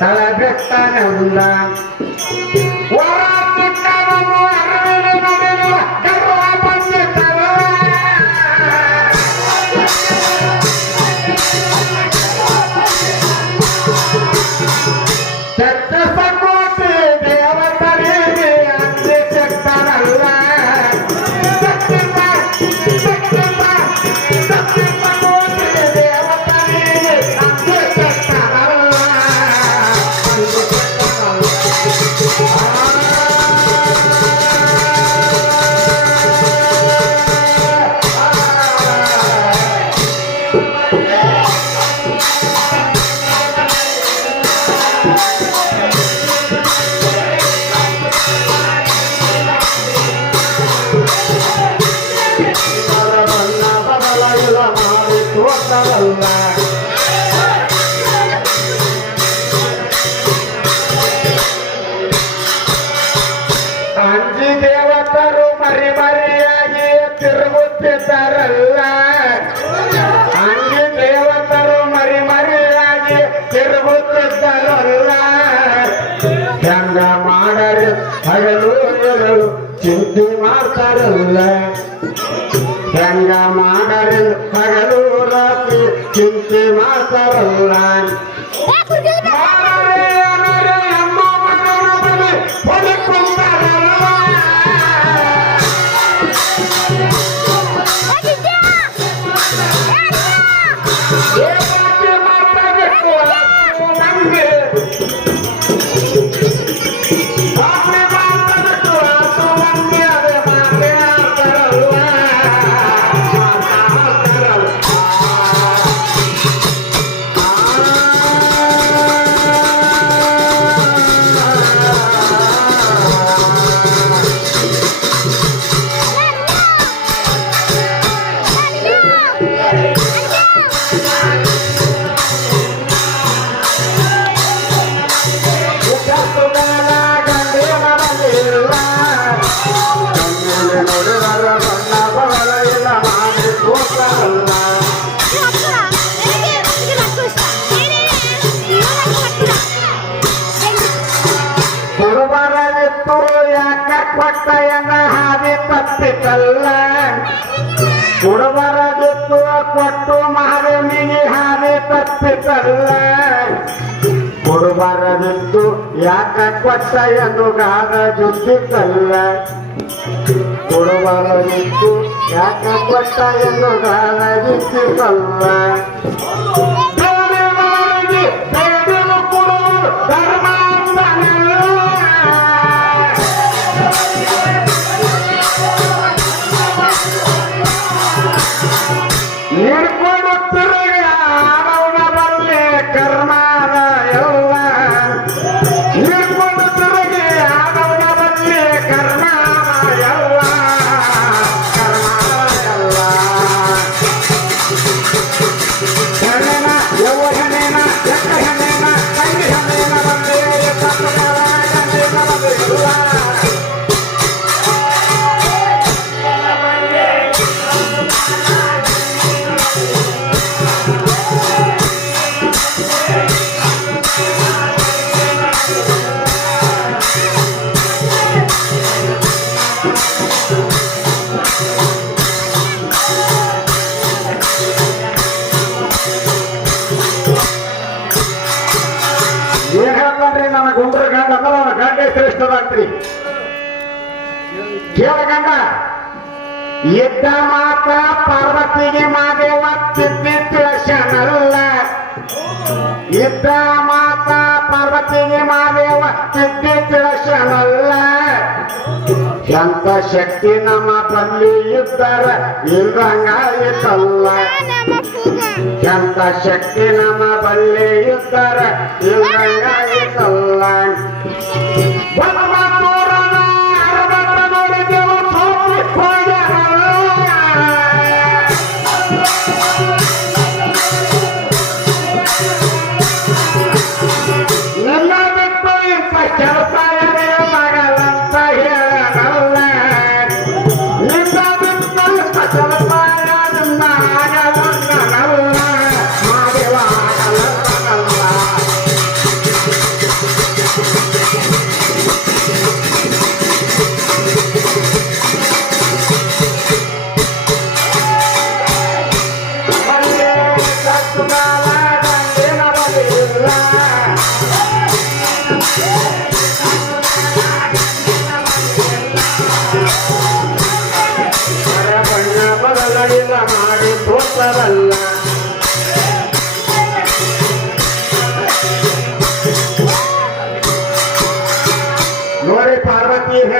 ತಳಬೆಟ್ಟನಲ್ಲ ಹೊರಬಿಟ್ಟವನು ಅರವಿನ ನಡೆಯುವ ಗರ್ವ ಬಂದಿದ್ದಲ್ಲ ಚಕ್ರಸಕೋಟಿ ದೇವತರಿಗೆ ಅಂದೆ ಚಕ್ರನಲ್ಲ ಅಂಜಿ ದೇವತರು ಮರಿ ಮರಿಯಾಗಿ ತಿರುಗುತ್ತಿದ್ದಾರಲ್ಲ ಅಂಜಿ ದೇವತರು ಮರಿ ಮರಿಯಾಗಿ ತಿರುಗುತ್ತಿದ್ದಾರಲ್ಲ ಹೆಂಗ ಮಾಡರಿ ಹಗಲು ಇರಲು ಚಿಂತೆ ಮಾಡ್ತಾರಲ್ಲ ಹೆಂಗ ಮಾಡರಿ ಹಗಲು ರಾತ್ರಿ ಚಿಂತೆ ಮಾಡ್ತಾರಲ್ಲ ಕೊಟ್ಟಯನ ಹಾದಿ ತಪ್ಪಿತಲ್ಲ ಕುಡಬರದಿತ್ತು ಕೊಟ್ಟು ಮಹಾದೇವಿಗೆ ಹಾದಿ ತಪ್ಪಿತಲ್ಲ ಕುಡಬರದಿತ್ತು ಯಾಕ ಕೊಟ್ಟಯನು ಗಾದ ಜುಟ್ಟಿತಲ್ಲ ಕುಡಬರದಿತ್ತು ಯಾಕ ಕೊಟ್ಟಯನು ಗಾದ ಜುಟ್ಟಿತಲ್ಲ ನನ್ನ ಗುಂಡ್ರ ಗಂಡ ಅಂದ್ರೆ ಅವನ ಗಂಡ ಶ್ರೇಷ್ಠದಾಗ್ರಿ ಕೇಳಗಂಡ ಇದ್ದ ಮಾತ ಪಾರ್ವತಿಗೆ ಮಾದೇವ ತಿದ್ದಿ ತಿಳಿಸನಲ್ಲ ಇದ್ದ ಮಾತ ಪಾರ್ವತಿಗೆ ಮಾದೇವ ತಿದ್ದಿ ತಿಳಿಸನಲ್ಲ ಎಂತ ಶಕ್ತಿ ನಮ್ಮ ಬಲ್ಲಿ ಇದ್ದರ ಇಲ್ದಂಗಾಯಿತಲ್ಲ ಎಂತ ಶಕ್ತಿ ನಮ್ಮ ಬಲ್ಲಿ ಇದ್ದರ ಇಲ್ದಂಗಾಯಿತಲ್ಲ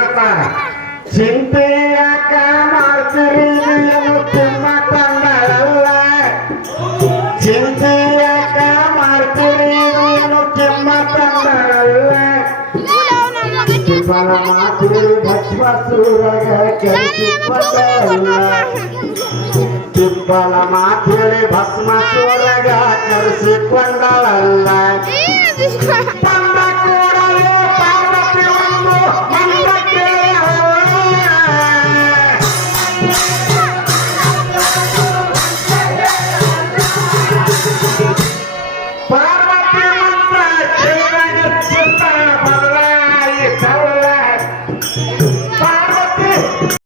ಹೇಳ್ತಾನ ಚಿಂತೆಯಾಕ ಮಾಡ್ತೀರಿ ಏನು ತಿಮ್ಮ ತಂದಳಲ್ಲ ಚಿಂತೆಯಾಕ ಮಾಡ್ತೀರಿ ಏನು ತಿಮ್ಮ ತಂದಳಲ್ಲ ತಿಪ್ಪಲ ಮಾತು ಭಸ್ಮಸೂರಗ ಕರೆಸಿಕೊಂಡಲ್ಲ ತಿಪ್ಪಲ ಮಾತೇಳಿ ಭಸ್ಮಸೂರಗ ಕರೆಸಿಕೊಂಡಳಲ್ಲ